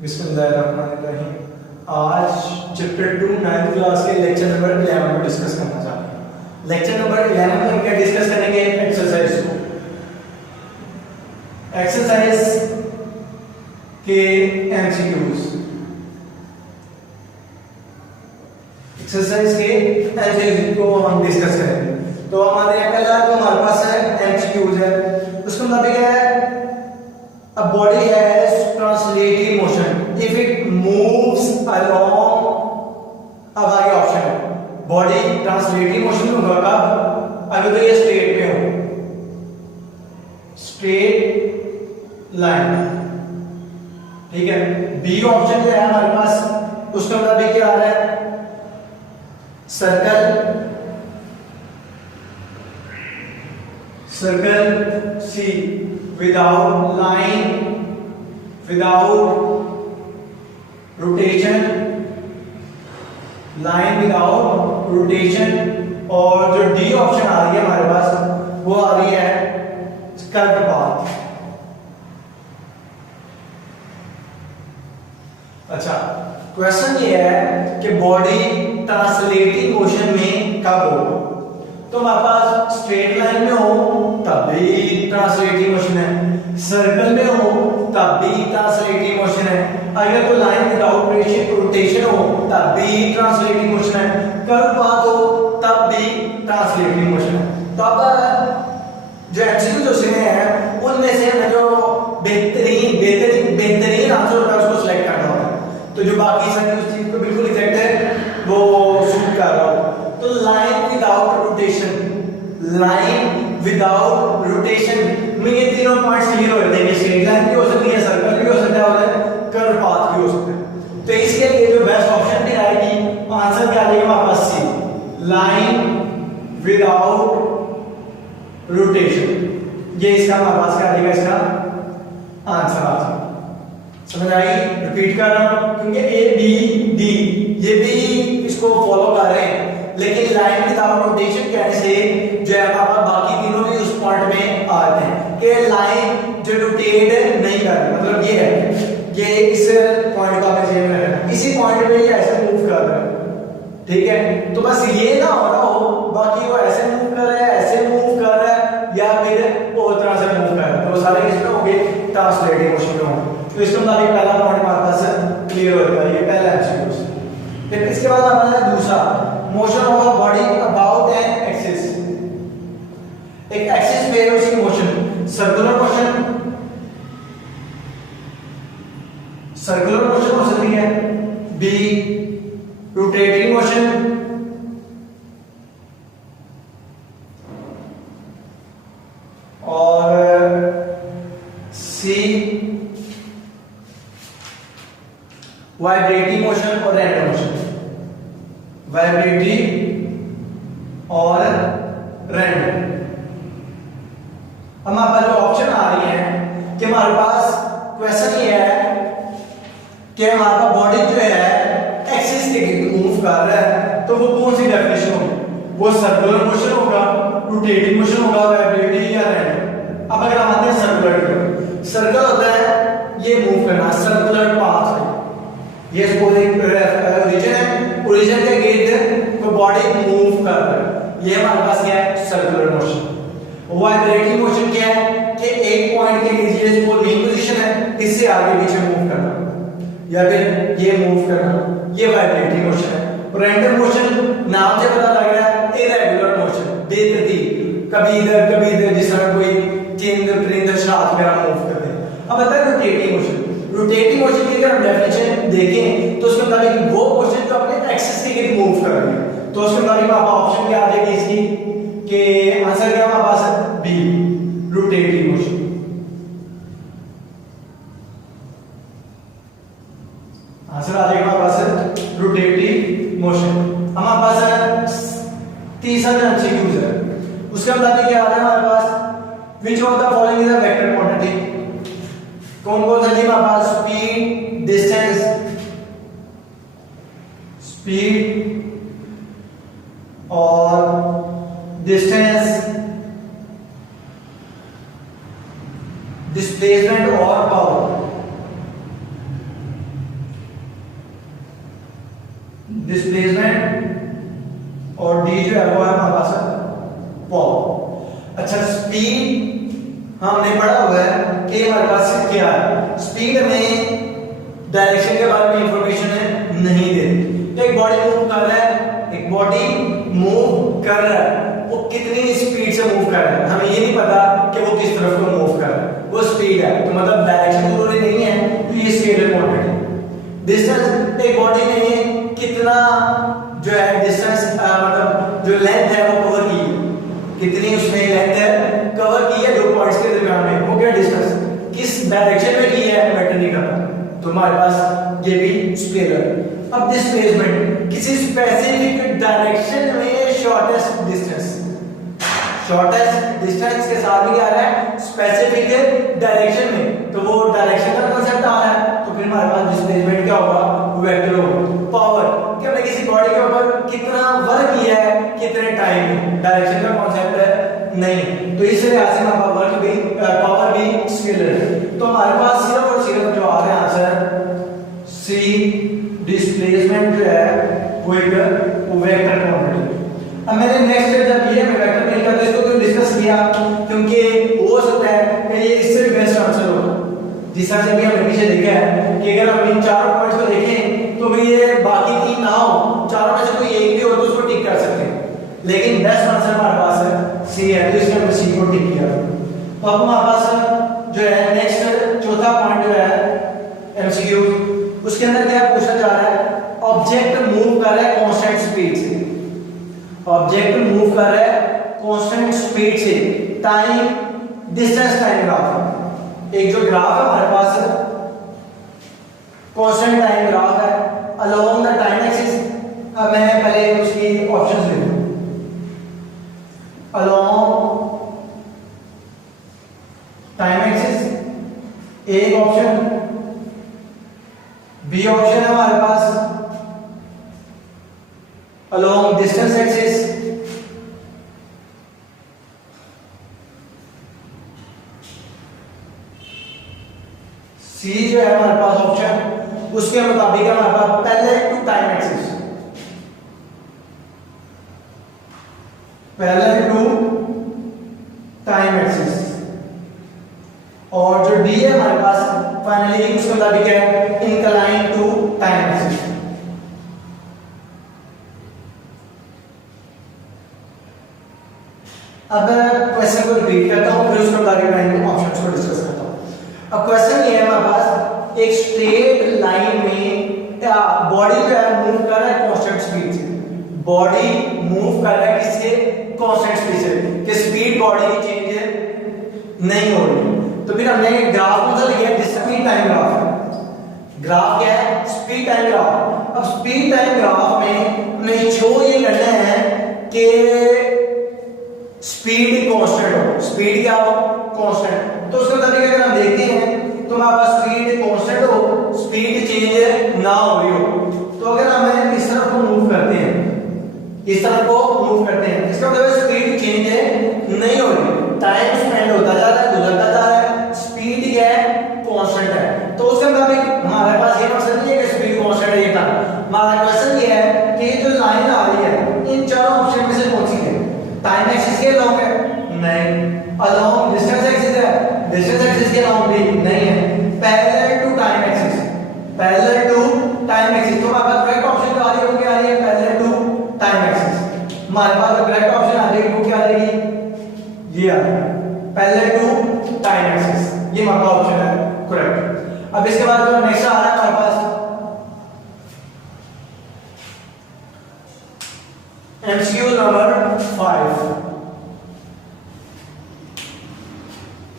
बिस्मिल्लाहिर्रहमानिर्रहीम। आज chapter 2 9th class के लेक्चर नंबर 11 को डिस्कस करना चाहते हैं। लेक्चर नंबर 11 में क्या डिस्कस करेंगे? एक्सरसाइज को। एक्सरसाइज के एमसीक्यूज, एक्सरसाइज के एमसीक्यूज को हम डिस्कस करेंगे। तो हमारे पहला जो हमारे पास है एमसीक्यूज है, उसका मतलब क्या है? A body has translative motion if it moves along। अब आगे ऑप्शन है, बॉडी ट्रांसलेटिव मोशन में होगा कब? अगर तो ये स्ट्रेट में हो, स्ट्रेट लाइन, ठीक है। बी ऑप्शन जो है हमारे पास, उसका मतलब क्या आ रहा है? Circle, circle. C without line, without rotation, line without rotation। और जो डी ऑप्शन आ रही है हमारे पास, वो आ रही है कर्व पाथ। अच्छा, क्वेश्चन ये है कि बॉडी ट्रांसलेटिव मोशन में कब हो? तो हमारे पास स्ट्रेट लाइन में हो तब भी ट्रांसलेटिव मोशन है, सर्कल में हो तब भी ट्रांसलेटिव मोशन है, अगर तो लाइन विदाउट रोटेशन हो तब भी ट्रांसलेटिव मोशन है, कर्व पाथ हो तब भी ट्रांसलेटिव मोशन है। तो अब जो एमसीक्यू क्वेश्चन है उनमें से हमें जो बेहतरीन आंसर होगा उसको सिलेक्ट करना होगा। तो जो बाकी सारी उस चीज को बिल्कुल इफेक्ट है वो शूट कर रहा हो। तो line without rotation, line without rotation में ये तीनों पॉइंट्स क्लियर हो जाते हैं। स्ट्रेट लाइन भी हो सकती है, सर्कल भी हो सकता है और कर्व पाथ भी हो सकता है। तो इसके लिए जो बेस्ट ऑप्शन भी आएगी, आंसर क्या आ जाएगा हमारे पास? सी, लाइन विदाउट रोटेशन। ये इसका हमारे पास क्या आ जाएगा? इसका आंसर आ जाएगा। समझ आई? रिपीट कर रहा हूं क्योंकि ए बी डी ये भी इसको फॉलो कर रहे हैं, लेकिन लाइन विदाउट रोटेशन कहने से जो है हमारा बाकी तीनों भी उस पॉइंट में आते हैं कि लाइन जो रोटेट नहीं कर रही। मतलब ये है, ये इस पॉइंट का मैं जेब में रखना, इसी पॉइंट पे ये ऐसे मूव कर रहा है, ठीक है। तो बस ये ना हो रहा हो बाकी वो ऐसे मूव कर रहा है, ऐसे मूव कर रहा है या फिर वो तरह से मूव कर रहा है, तो वो सारे किसमें होंगे? ट्रांसलेटिव मोशन में होंगे। तो इसके मुताबिक पहला पॉइंट हमारे पास क्लियर हो जाएगा, ये पहला एमसीक्यू। फिर इसके बाद हमारा दूसरा, motion of a body about an axis. एक एक्सिस पे है उसकी motion, circular motion, circular motion हो सकती है। बी, रोटेटिंग मोशन, और सी, वाइब्रेटिंग मोशन और रैंडम मोशन। वाइब्रेटरी और रैंडम। हमारे पास जो ऑप्शन आ रही है कि हमारे पास क्वेश्चन ये है कि हमारा बॉडी जो है एक्सिस के मूव कर रहा है, तो वो कौन सी डेफिनेशन होगी? वो सर्कुलर मोशन होगा, रोटेटिंग मोशन होगा, वाइब्रेटरी या रैंडम। अब अगर हम आते हैं सर्कुलर, सर्कल होता है ये मूव करना, सर्कुलर पाथ है, ये ओरिजिन है, ओरिजिन के गिर्द कोई बॉडी मूव कर रहा है, ये हमारे पास क्या है? Circular motion. वाइब्रेटिंग मोशन क्या है कि एक पॉइंट के नीचे जो मीन पोजीशन है इससे आगे पीछे मूव करना या फिर ये मूव करना, ये वाइब्रेटिंग मोशन है। रैंडम मोशन नाम से पता लग रहा है इरेगुलर मोशन, बेतरतीब, कभी इधर, जिस तरह कोई चेंज परिंदे शरारत वगैरह मूव करते हैं। अब आता है रोटेटिंग मोशन। रोटेटिंग मोशन की अगर हम डेफिनेशन देखें तो उसके मुताबिक वो मोशन जो अपने एक्सिस के गिर्द मूव कर रही है, तो उसके मुताबिक आप ऑप्शन क्या आ जाएगी इसकी कि आंसर क्या हमारे पास है? B, rotating motion. आंसर आ जाएगा हमारे पास रोटेटिंग मोशन। हमारे पास तीसरा जो एमसीक्यूज है उसके मुताबिक क्या आ रहा है हमारे पास? Which of the following is a vector quantity. कौन कौन सा जी हमारे पास? स्पीड, डिस्टेंस, स्पीड और डिस्टेंस, डिस्प्लेसमेंट और पावर। पास पावर। अच्छा स्पीड हमने पढ़ा हुआ है कि हमारे पास क्या है, स्पीड में डायरेक्शन के बारे में इंफॉर्मेशन नहीं देती। एक बॉडी मूव कर रहा है, एक बॉडी मूव कर रहा है, वो कितनी स्पीड से मूव कर रहा है हमें ये नहीं पता कि वो किस तरफ को मूव कर रहा है, वो स्पीड है तो मतलब डायरेक्शन जरूरी नहीं है, तो ये स्केलर क्वांटिटी। डिस्टेंस एक बॉडी ने कितना जो है डिस्टेंस मतलब जो लेंथ है वो कवर की है, कितनी उसने लेंथ है कवर की है दो पॉइंट्स के दरमियान में, वो क्या डिस्टेंस किस डायरेक्शन में की है मैटर नहीं करता, तो हमारे पास ये भी स्केलर। अब डिस्प्लेसमेंट किसी स्पेसिफिक डायरेक्शन में शॉर्टेस्ट डिस्टेंस, शॉर्टेस्ट डिस्टेंस के साथ भी आ रहा है स्पेसिफिक डायरेक्शन में, तो वो डायरेक्शन का कांसेप्ट आ रहा है, तो फिर हमारे पास डिस्प्लेसमेंट क्या होगा, वेक्टर होगा। पावर कि हमने किसी बॉडी के ऊपर कितना वर्क किया है कितने टाइम में, डायरेक्शन का कांसेप्ट है नहीं, तो इस लिहाज से हमारा वर्क भी पावर भी स्केलर है। तो हमारे पास सिर्फ और सिर्फ जो आ रहा है आंसर सी डिस्प्लेसमेंट जो है वो एक वेक्टर क्वांटिटी। अब मैंने नेक्स्ट स्टेप जब किया मैं वेक्टर में लिखा तो इसको क्यों डिस्कस किया, क्योंकि हो सकता है कि ये इससे भी बेस्ट आंसर हो, जिस तरह से भी हमने पीछे देखा है कि अगर हम इन चारों पॉइंट्स को देखें तो भाई ये बाकी तीन ना हो, चारों में से कोई एक भी हो तो उसको टिक कर सकते हैं, लेकिन बेस्ट आंसर हमारे पास है सी है, तो इसलिए हमने सी को टिक किया। तो अब हमारे पास जो है नेक्स्ट चौथा पॉइंट जो है एमसीक्यू, उसके अंदर क्या पूछा जा रहा है, ऑब्जेक्ट मूव कर रहा है कांस्टेंट स्पीड से, ऑब्जेक्ट मूव कर रहा है कांस्टेंट स्पीड से, टाइम डिस्टेंस टाइम ग्राफ, एक जो ग्राफ है हमारे पास कांस्टेंट टाइम ग्राफ है अलोंग द टाइम एक्सिस। अब मैं पहले उसकी ऑप्शंस ले लूं, अलोंग टाइम एक्सिस एक ऑप्शन, बी ऑप्शन है हमारे पास अलोंग डिस्टेंस एक्सिस, सी जो है हमारे पास ऑप्शन उसके मुताबिक हमारे पास parallel to time axis, parallel to time axis, और जो डी है हमारे पास फाइनली उसके मुताबिक है इंक्लाइन टू टाइम एक्सिस। अब क्वेश्चन को रिपीट करता हूं फिर उसके मुताबिक मैं ऑप्शंस को डिस्कस करता हूं। अब क्वेश्चन ये है हमारे पास एक स्ट्रेट लाइन में बॉडी जो है मूव कर रहा है कांस्टेंट स्पीड से, बॉडी मूव कर रहा है किससे कांस्टेंट स्पीड से, कि स्पीड बॉडी की चेंज नहीं हो रही, तो फिर हमने ग्राफ मतलब लिया स्पीड टाइम ग्राफ, ग्राफ क्या है स्पीड टाइम ग्राफ। अब स्पीड टाइम ग्राफ में हमें शो ये करना है कि स्पीड कांस्टेंट हो, स्पीड क्या हो कांस्टेंट, तो उसका तरीका अगर हम देखते हैं तो हमारे पास स्पीड कांस्टेंट हो, स्पीड चेंज ना हो रही हो, तो अगर हम इस तरफ को मूव करते हैं, इस तरफ को मूव करते हैं, इसका मतलब स्पीड चेंज नहीं हो रही, टाइम स्पेंड होता जा रहा है गुजरता जा रहा है, स्पीड क्या है कांस्टेंट है, तो उसके मुताबिक हमारे पास ये मकसद नहीं है कि स्पीड कांस्टेंट है, ये था हमारा क्वेश्चन ये है कि जो लाइन आ रही है इन चारों ऑप्शन में से कौन सी है, टाइम एक्सिस के अलोंग है नहीं, अलोंग डिस्टेंस एक्सिस है, डिस्टेंस एक्सिस के अलोंग भी नहीं है, parallel to time axis, parallel to time axis, तो हमारे पास करेक्ट ऑप्शन आ रही है वो क्या आ रही है पैरेलल टू टाइम एक्सिस, हमारे पास करेक्ट ऑप्शन आ रही है वो क्या आ जाएगी ये आ रही पैरेलल टू टाइम एक्सिस, ये हमारा ऑप्शन है करेक्ट। अब इसके बाद जो नेक्स्ट आ रहा है हमारे पास MCQ नंबर 5।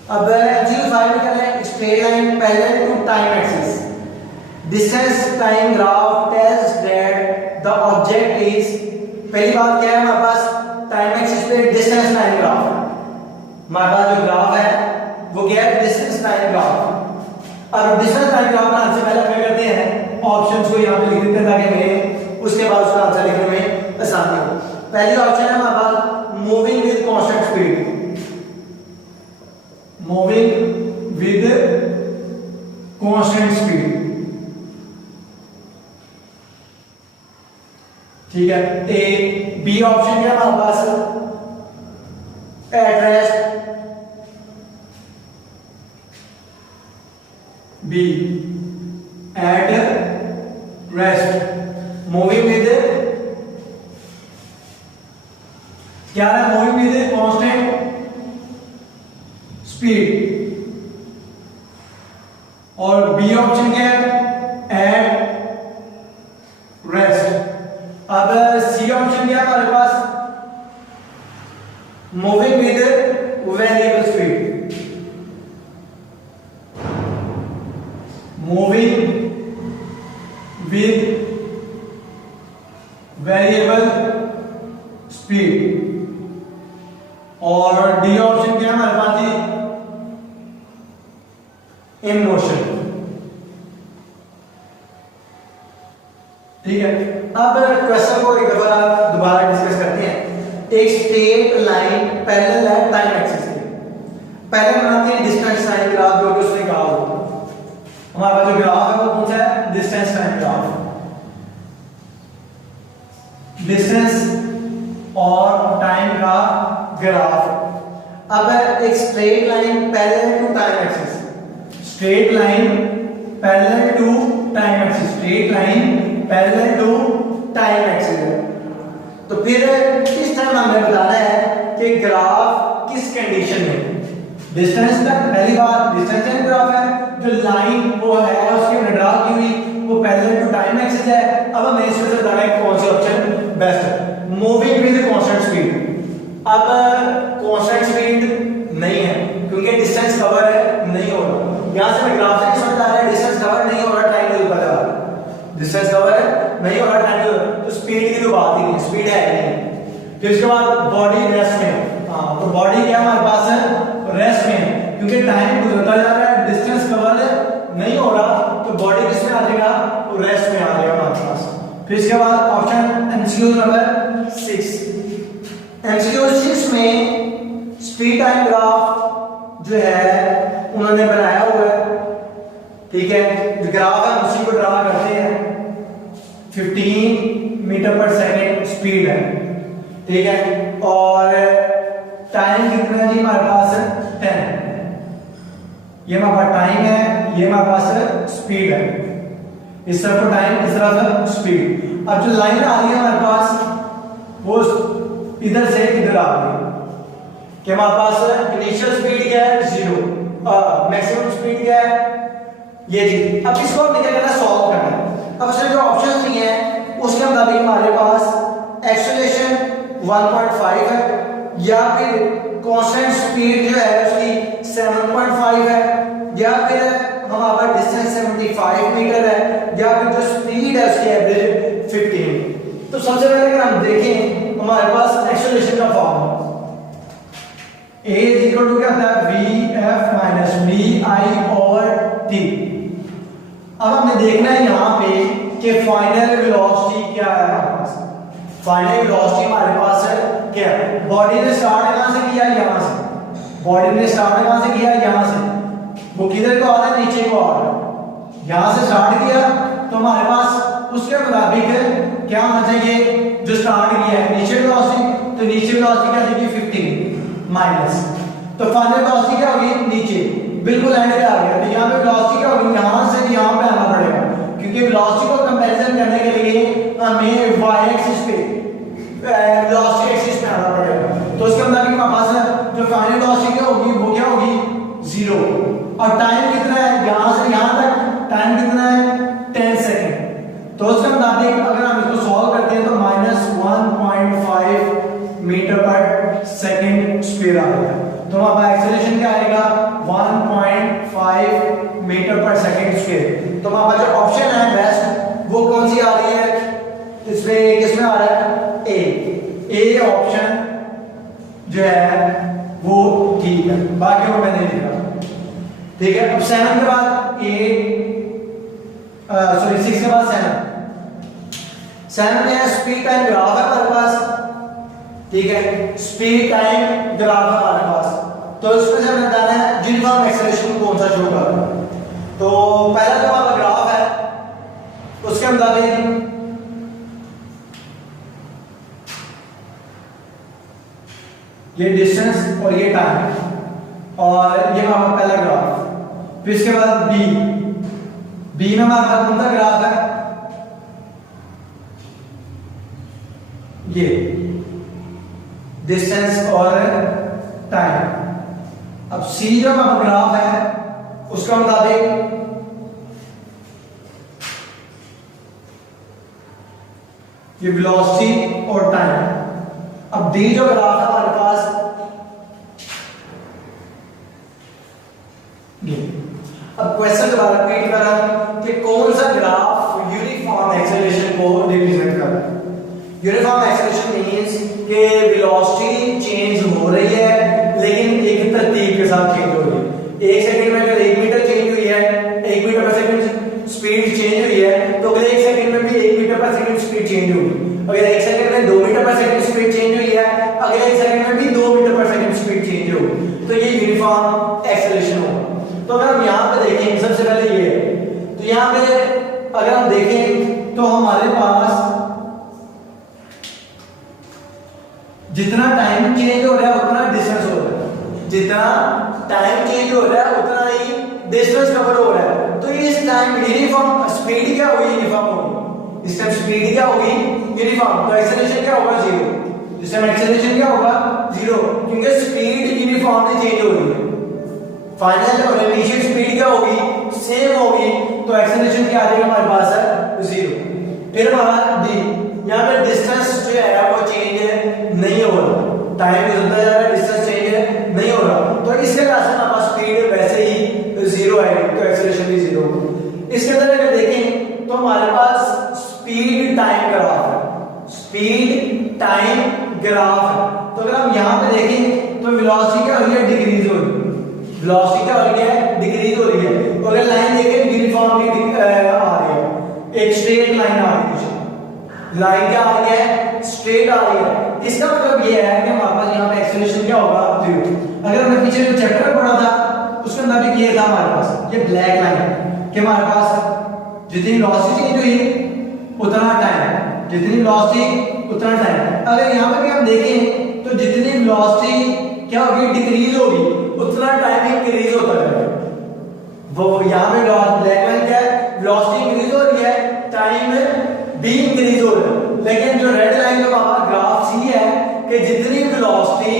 अब MCQ 5 में कर लें straight line parallel to time axis, distance time graph tells that the object is, पहली बात क्या है हमारे पास टाइम एक्सिस पे डिस्टेंस टाइम ग्राफ, हमारे पास जो ग्राफ है वो क्या है डिस्टेंस टाइम ग्राफ। अब डिस्टेंस टाइम ग्राफ का आंसर पहले क्या करते हैं ऑप्शंस को यहां पे लिख देते हैं ताकि हमें उसके बाद उसका आंसर लिखने में आसानी हो। पहली ऑप्शन है हमारे पास moving with constant speed, moving with constant speed, ठीक है ए बी ऑप्शन क्या है हमारे पास, at rest, B at rest, moving with क्या है, मूविंग विद कांस्टेंट स्पीड, और बी ऑप्शन क्या है, एट रेस्ट। अब सी ऑप्शन क्या है हमारे पास, moving with variable speed, moving with variable speed, और डी ऑप्शन क्या है हमारे पास जी, इन मोशन। ठीक है, अब क्वेश्चन को एक बार दोबारा डिस्कस करते हैं। एक स्ट्रेट लाइन पैरेलल है टाइम एक्सिस के, पहले बनाते हैं डिस्टेंस टाइम ग्राफ, जो कि उसने कहा हो हमारा जो ग्राफ है वो कौन सा है, डिस्टेंस टाइम ग्राफ, डिस्टेंस और टाइम का ग्राफ। अब एक straight line parallel to time axis, straight line parallel to time axis, straight line parallel to time axis है। तो फिर इस टाइम हमें बताना है कि ग्राफ किस कंडीशन में, डिस्टेंस तक पहली बात डिस्टेंस टाइम ग्राफ है, जो लाइन वो है उसकी ड्रा की हुई वो पैरेलल टू टाइम एक्सिस है। अब हमें इसमें से बताना है कौन सा ऑप्शन बेस्ट है, मूविंग विद कांस्टेंट स्पीड। अब कांस्टेंट स्पीड नहीं है क्योंकि डिस्टेंस कवर नहीं हो रहा, यहां से ग्राफ से समझ आ रहा है डिस्टेंस कवर नहीं हो रहा, टाइम नहीं पता, डिस्टेंस कवर नहीं हो रहा, टाइम तो स्पीड की तो बात ही नहीं, स्पीड है नहीं। फिर उसके बाद बॉडी रेस्ट में, तो बॉडी क्या हमारे पास है, रेस्ट में, क्योंकि टाइम गुजरता जा रहा है, डिस्टेंस कवर नहीं हो रहा, तो बॉडी किस में आ जाएगा, तो रेस्ट में आ जाएगा हमारे पास। फिर इसके बाद ऑप्शन एमसीक्यू नंबर 6, एमसीक्यू 6 में स्पीड टाइम ग्राफ जो है उन्होंने बनाया हुआ है। ठीक है, जो ग्राफ है उसी को ड्रा करते हैं, 15 मीटर पर सेकेंड स्पीड है। ठीक है, और टाइम कितना है जी हमारे पास, 10, ये हमारे पास टाइम है, ये हमारे पास स्पीड है, इस तरफ टाइम इस तरफ स्पीड। अब जो लाइन आ रही है हमारे पास वो इधर से इधर आ रही है कि हमारे पास इनिशियल स्पीड क्या है 0, मैक्सिमम स्पीड क्या है ये जी। अब इसको हमने क्या करना है, सॉल्व करना है। अब इसमें जो ऑप्शंस नहीं है उसके मुताबिक हमारे पास एक्सेलरेशन 1.5 है, या फिर कांस्टेंट स्पीड जो है उसकी 7.5 है, या फिर हमारे पास डिस्टेंस 75 मीटर है, या फिर जो स्पीड है उसकी एवरेज 15। तो सबसे पहले अगर हम देखें हमारे पास एक्सेलरेशन का फॉर्मूला a क्या होता है, vf माइनस vi और t। अब हमें देखना है यहाँ पे कि फाइनल वेलोसिटी क्या है हमारे पास, फाइनल वेलोसिटी हमारे पास है क्या, बॉडी ने स्टार्ट कहां से किया, यहां से, बॉडी ने स्टार्ट कहां से किया, यहां से, वो किधर को आ रहा है, नीचे को आ रहा है, यहां से स्टार्ट किया तो हमारे पास उसके मुताबिक क्या होना चाहिए, जो स्टार्ट किया है नीचे वेलोसिटी, तो नीचे वेलोसिटी क्या देगी 15 माइनस, तो फाइनल वेलोसिटी क्या होगी, नीचे बिल्कुल एंड पे आ गया। तो यहाँ पे वेलोसिटी क्या होगी, यहाँ से यहाँ पे आना पड़ेगा, क्योंकि वेलोसिटी को कंपैरिजन करने के लिए हमें y एक्सिस पे वेलोसिटी एक्सिस पे आना पड़ेगा। तो उसके मुताबिक हमारे पास जो फाइनल वेलोसिटी क्या होगी वो क्या होगी 0, और टाइम कितना है, यहाँ से यहाँ तक टाइम कितना है 10 सेकंड। तो उसके मुताबिक अगर हम इसको सॉल्व करते हैं तो -1.5 मीटर पर सेकंड स्क्वायर आ गया। तो हमारा एक्सेलरेशन क्या आएगा 1.5 मीटर पर सेकंड स्क्वायर। तो हमारा जो ऑप्शन है बेस्ट वो कौन सी आ रही है, इसमें किसमें आ रहा है, ए ऑप्शन जो है वो ठीक है, बाकी को मैं नहीं लिख रहा। ठीक है, अब 7 के बाद 6 के बाद 7 में स्पीड टाइम ग्राफ है हमारे पास। ठीक है, स्पीड टाइम ग्राफ है हमारे पास, तो इसमें से हमें बताना है यूनिफॉर्म एक्सेलरेशन कौन सा शो कर रहा है। तो पहला जो हमारा ग्राफ है उसके मुताबिक ये डिस्टेंस और ये टाइम, और ये हमारा पहला ग्राफ। फिर इसके बाद बी में हमारे पास कौन सा ग्राफ है, ये डिस्टेंस और टाइम। अब सी जो हमारा ग्राफ है उसका मुताबिक ये वेलोसिटी और टाइम। अब डी जो ग्राफ है हमारे पास ये। अब क्वेश्चन दोबारा रिपीट कर रहा हूं कि कौन सा ग्राफ यूनिफॉर्म एक्सेलरेशन को रिप्रेजेंट कर रहा है। यूनिफॉर्म एक्सेलरेशन मींस कि वेलोसिटी चेंज हो रही है लेकिन एक तरतीब के साथ चेंज हो रही है। 1 सेकंड में अगर 1 मीटर चेंज हुई है, 1 मीटर पर सेकंड स्पीड चेंज हुई है, तो अगले 1 सेकंड में भी 1 मीटर पर सेकंड स्पीड चेंज होगी। अगर 1 सेकंड में 2 मीटर पर सेकंड स्पीड चेंज हुई है, अगले 1 सेकंड में भी 2 मीटर पर सेकंड स्पीड चेंज होगी। तो ये यूनिफॉर्म एक्सेलरेशन होगा। तो अगर हम यहाँ पे देखें, सबसे पहले ये तो यहाँ पे अगर हम देखें तो हमारे पास जितना टाइम चेंज हो रहा है उतना डिस्टेंस हो रहा है, जितना टाइम चेंज हो रहा है उतना ही डिस्टेंस कवर हो रहा है। तो इस टाइम यूनिफॉर्म स्पीड क्या होगी, यूनिफॉर्म होगी। इस टाइम स्पीड क्या होगी, यूनिफॉर्म। तो एक्सेलरेशन क्या होगा, 0। इस टाइम एक्सेलरेशन क्या होगा, 0, क्योंकि स्पीड यूनिफॉर्मली चेंज हो रही है। फाइनल और इनिशियल स्पीड क्या होगी, सेम होगी। तो एक्सेलरेशन क्या आ जाएगा हमारे पास है, 0। फिर हमारा डी, यहाँ पे डिस्टेंस जो है वो चेंज नहीं हो रहा, टाइम गुजरता जा रहा है, डिस्टेंस चेंज नहीं हो रहा। तो इसके कारण हमारे पास स्पीड वैसे ही 0 आएगी, तो एक्सेलरेशन भी 0 होगी। इसके अंदर अगर देखें तो हमारे पास स्पीड टाइम ग्राफ है, स्पीड टाइम ग्राफ है। तो अगर हम यहाँ पे देखें तो वेलोसिटी क्या हो रही है, डिक्रीज हो रही है। वेलोसिटी क्या हो रही है, डिक्रीज हो रही है। तो अगर लाइन देखें यूनिफॉर्मली आ रही है, एक स्ट्रेट लाइन आ रही है, लाइन क्या आ रही है, स्ट्रेट आ रही है। इसका मतलब ये है कि हमारे पास यहाँ पे एक्सेलरेशन क्या होगा, 0। अगर हमने पीछे जो चैप्टर पढ़ा था उसके अंदर ये था हमारे पास, ये ब्लैक लाइन कि हमारे पास जितनी वेलोसिटी चेंज हुई उतना टाइम, जितनी वेलोसिटी उतना टाइम। अगर यहाँ पे भी हम देखें तो जितनी वेलोसिटी क्या होगी, डिक्रीज होगी, उतना टाइम इंक्रीज होता जाएगा। वो यहाँ पे ब्लैक लाइन क्या है, वेलोसिटी इंक्रीज हो रही है, टाइम भी इंक्रीज हो रहा है। लेकिन जो रेड लाइन का हमारा ग्राफ सी है कि जितनी वेलोसिटी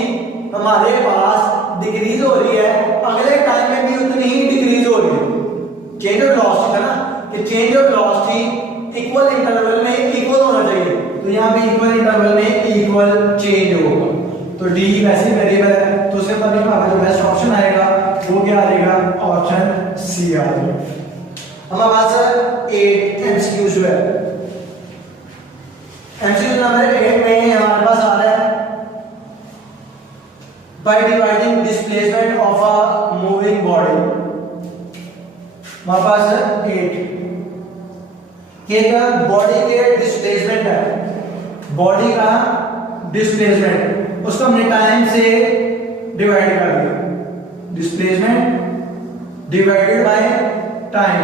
हमारे पास डिक्रीज हो रही है, अगले टाइम में भी उतनी ही डिक्रीज हो रही है। चेंज ऑफ वेलोसिटी है ना, कि change of velocity equal interval में इक्वल होना चाहिए। तो यहाँ पे इक्वल इंटरवल में इक्वल चेंज होगा। तो डी वैसे वेरिएबल है, तो उसके बाद हमारा जो बेस्ट ऑप्शन आएगा वो क्या आएगा, ऑप्शन सी आएगा। हमारे पास 8 एमसीक्यू जो है, एमसीक्यू नंबर 8 में हमारे पास आ रहा है by dividing displacement of a moving body. हमारे पास 8 के बॉडी के डिस्प्लेसमेंट है, बॉडी का डिस्प्लेसमेंट उसको हमने टाइम से डिवाइड कर दिया, डिस्प्लेसमेंट डिवाइडेड बाय टाइम।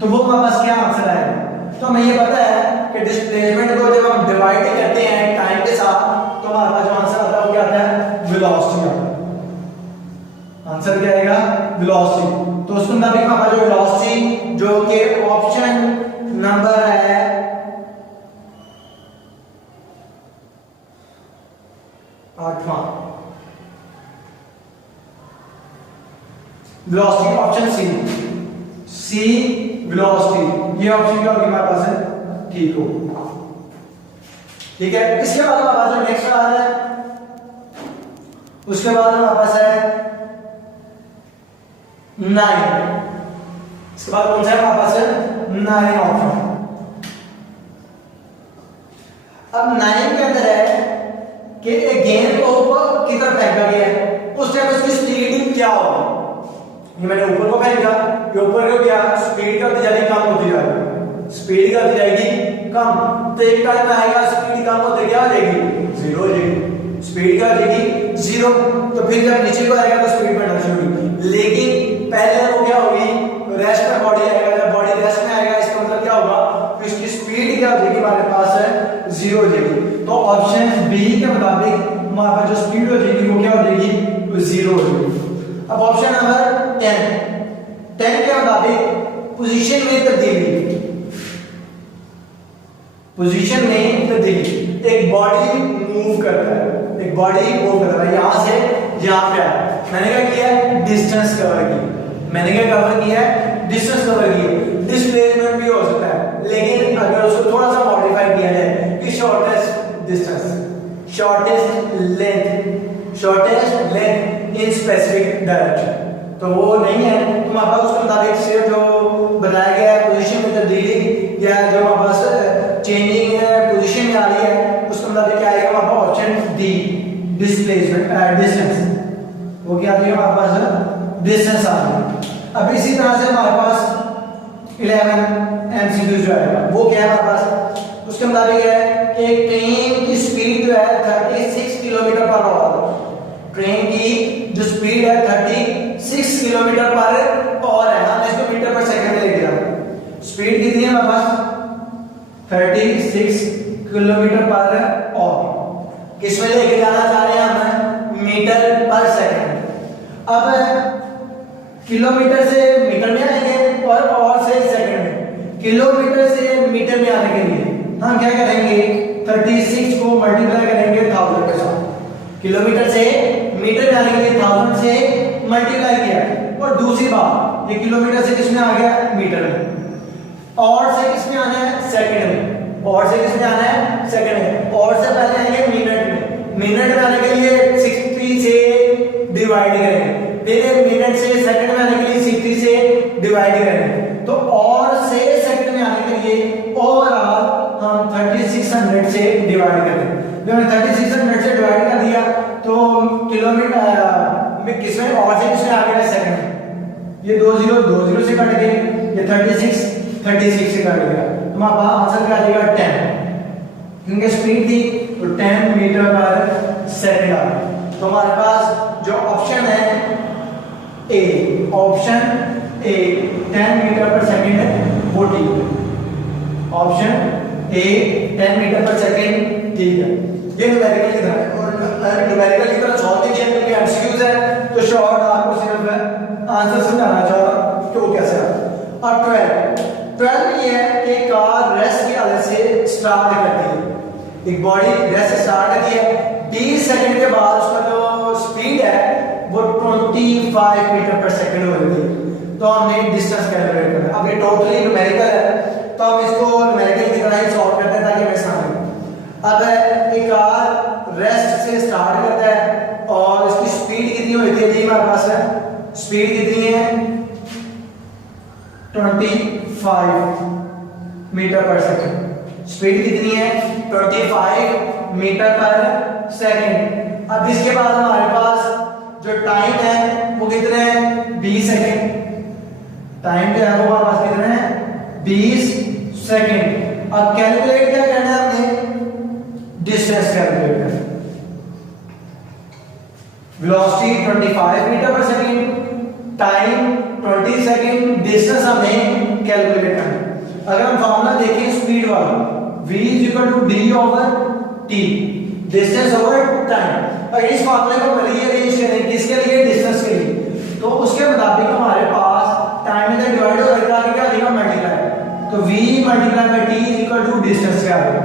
तो वो हमारे पास क्या आंसर आएगा, तो हमें ये पता है कि डिस्प्लेसमेंट को जब हम डिवाइड करते हैं टाइम के साथ तो हमारा पास जो आंसर आता है वो क्या आता है, वेलोसिटी आता है। आंसर क्या आएगा, वेलोसिटी। तो उसके मुताबिक हमारा जो वेलोसिटी जो कि ऑप्शन नंबर है 8वां, वेलोसिटी ऑप्शन सी वेलोसिटी, ये ऑप्शन क्या होगी हमारे पास है, ठीक हो। ठीक है, इसके बाद हमारे पास जो नेक्स्ट आ रहा है उसके बाद हमारे पास है 9। इसके बाद कौन सा है हमारे पास है 9 ऑप्शन। अब 9 के अंदर है कि एक गेंद को ऊपर की तरफ फेंका गया है, उस टाइम उसकी स्पीड क्या होगी। ये मैंने ऊपर को फेंका, ये ऊपर को क्या स्पीड क्या होती जाएगी, कम होती जाएगी, स्पीड क्या होती जाएगी, कम। तो एक टाइम आएगा स्पीड कम होते क्या हो जाएगी, 0 हो जाएगी, स्पीड क्या हो जाएगी 0। तो फिर जब नीचे को आएगा तो स्पीड बढ़ना शुरू होगी, लेकिन पहले वो क्या होगी, रेस्ट में बॉडी आएगा। जब बॉडी रेस्ट में आएगा इसका मतलब क्या होगा, तो इसकी स्पीड क्या हो जाएगी हमारे पास है 0 हो जाएगी। तो ऑप्शन बी के मुताबिक हमारे पास जो स्पीड हो जाएगी वो 0 हो जाएगी। अब ऑप्शन नंबर 10 के मुताबिक पोजीशन में तब्दीली, पोजीशन में तब्दीली, एक बॉडी मूव करता है, एक बॉडी मूव करता है यहां से यहां पे आया, मैंने क्या किया डिस्टेंस कवर की, मैंने क्या कवर किया डिस्टेंस कवर की। डिस्प्लेसमेंट भी हो सकता है, लेकिन अगर उसको थोड़ा सा मॉडिफाई किया जाए कि shortest distance, shortest length in specific direction, तो वो नहीं है। तो हमारे पास उसके मुताबिक सिर्फ जो बताया गया है पोजीशन में तब्दीली या जो हमारे पास चेंजिंग पोजीशन में आ रही है उसके मुताबिक क्या आएगा हमारे पास ऑप्शन डी डिस्प्लेसमेंट डिस्टेंस, वो क्या आ जाएगा हमारे पास डिस्टेंस आ जाएगा। अब इसी तरह से हमारे पास 11 एमसीक्यू जो है वो क्या है हमारे पास, उसके मुताबिक है कि ट्रेन की स्पीड जो है 36 किलोमीटर पर आवर, ट्रेन की जो स्पीड है 36 किलोमीटर पर आवर है, हम इसको मीटर पर सेकंड में लेके जाते, स्पीड कितनी है हमारे पास 36 किलोमीटर पर आवर, किस में लेके जाना चाह रहे हैं हम मीटर पर सेकंड। अब किलोमीटर से मीटर में आएंगे और आवर से सेकंड में, किलोमीटर से मीटर में आने के लिए हम क्या करेंगे 36 को मल्टीप्लाई करेंगे 1000 के साथ, किलोमीटर से मीटर में आने के लिए 1000 से मल्टीप्लाई किया। और दूसरी बात ये किलोमीटर से किस में आ गया मीटर में, और से किस में आना है सेकंड में, और से किस में आना है सेकंड में, और से पहले आएंगे मिनट में, मिनट में आने के लिए 60 से डिवाइड करेंगे, फिर मिनट से सेकंड में आने के लिए 60 से डिवाइड करेंगे, तो और से सेकंड में आने के लिए ओवरऑल हम 3600 से डिवाइड करेंगे। जब हमने 3600 से डिवाइड कर दिया तो किलोमीटर में किसमें और से किसमें आ गया सेकंड में, ये 2 0 से कट गए, ये 36 से कट गया, तो हमारा आंसर क्या आ जाएगा 10, क्योंकि स्पीड थी तो 10 मीटर पर सेकंड आ गया। तो हमारे पास जो ऑप्शन है ए, ऑप्शन ए 10 मीटर पर सेकंड है वो ठीक है, ऑप्शन ए 10 मीटर पर सेकंड ठीक है। ये न्यूमेरिकल की तरह है, और न्यूमेरिकल की तरह सॉल्व कीजिए क्योंकि एमसीक्यूज है तो शॉर्ट आपको सिर्फ आंसर समझाना चाह रहा कि वो कैसे आता। अब 12 ये है कि कार रेस्ट की हालत से स्टार्ट करती है, एक बॉडी रेस्ट स्टार्ट करती है 20 सेकंड के बाद उसका जो स्पीड है वो 25 मीटर पर सेकंड हो जाती है, तो हमने डिस्टेंस कैलकुलेट करना है। अब ये टोटली न्यूमेरिकल है तो हम इसको न्यूमेरिकल की तरह ही सॉल्व करते हैं ताकि हमें समझ। अब एक कार रेस्ट से स्टार्ट करता है और इसकी स्पीड कितनी होती है, हमारे पास है स्पीड कितनी है 25 मीटर पर सेकंड, स्पीड कितनी है 25 मीटर पर सेकंड। अब इसके बाद हमारे पास जो टाइम है वो कितना है 20 सेकंड, टाइम जो है वो हमारे पास कितना है 20 सेकंड। अब कैलकुलेट क्या करना है हमने डिस्टेंस कैलकुलेट करना, वेलोसिटी 25 मीटर पर सेकंड, टाइम 20 सेकंड, डिस्टेंस हमें कैलकुलेट करना है। अगर हम फार्मूला देखें स्पीड वाला v d/t, distance over time, अगर इस फार्मूले को रीअरेंज करें किसके लिए डिस्टेंस के लिए, तो उसके मुताबिक हमारे पास टाइम में डिवाइड हो जाएगा आगे क्या आएगा मल्टीप्लाई, तो v × t डिस्टेंस क्या आएगा,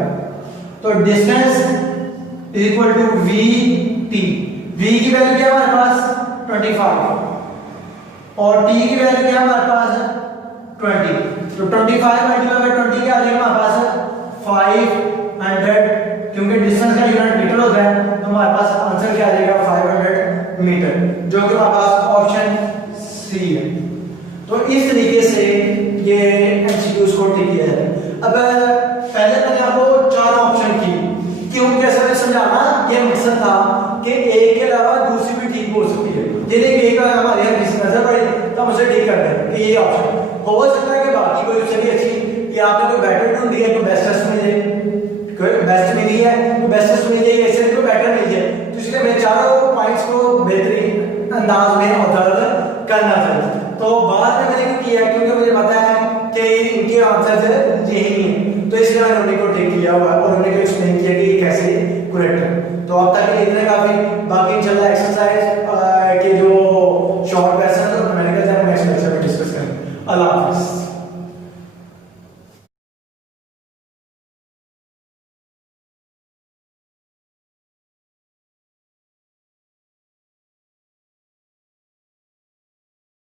तो डिस्टेंस v/t, v की वैल्यू क्या है हमारे पास 25 और t की वैल्यू क्या है हमारे पास 20, तो 25 × 20 क्या आ जाएगा हमारे पास 500, क्योंकि डिस्टेंस का यूनिट मीटर होता है तो हमारे पास आंसर क्या आ जाएगा 500 मीटर, जो कि हमारे पास ऑप्शन सी है। तो इस तरीके से ये एमसीक्यूज को ठीक किया है। अब पहले मैंने आपको 4 ऑप्शन की क्यों कैसे समझाना, ये मकसद था कि एक के अलावा दूसरी भी ठीक हो सकती है, यदि एक बार हमारे यहाँ किसी नजर पड़ी तो हम उसे ठीक कर दें कि ये ऑप्शन हो सकता है कि बाकी कोई उससे भी अच्छी, या आपने कोई बेटर ढूंढी है, कोई बेस्टेस्ट मिल जाए, कोई बेस्ट मिली है तो बेस्टेस्ट मिल जाए, ऐसे कोई बेटर मिल जाए, तो इसलिए मैं चारों पॉइंट्स को बेहतरीन अंदाज में ऑब्जर्व करना चाहिए। तो बाद में मैंने किया क्योंकि मुझे पता है कि इनके आंसर यही है, तो इसलिए मैंने उन्हीं को ठीक किया हुआ और उन्हीं को एक्सप्लेन किया कि कैसे करेक्ट है। तो अब तक इतने काफी, बाकी इंशाल्लाह एक्सरसाइज शॉर्ट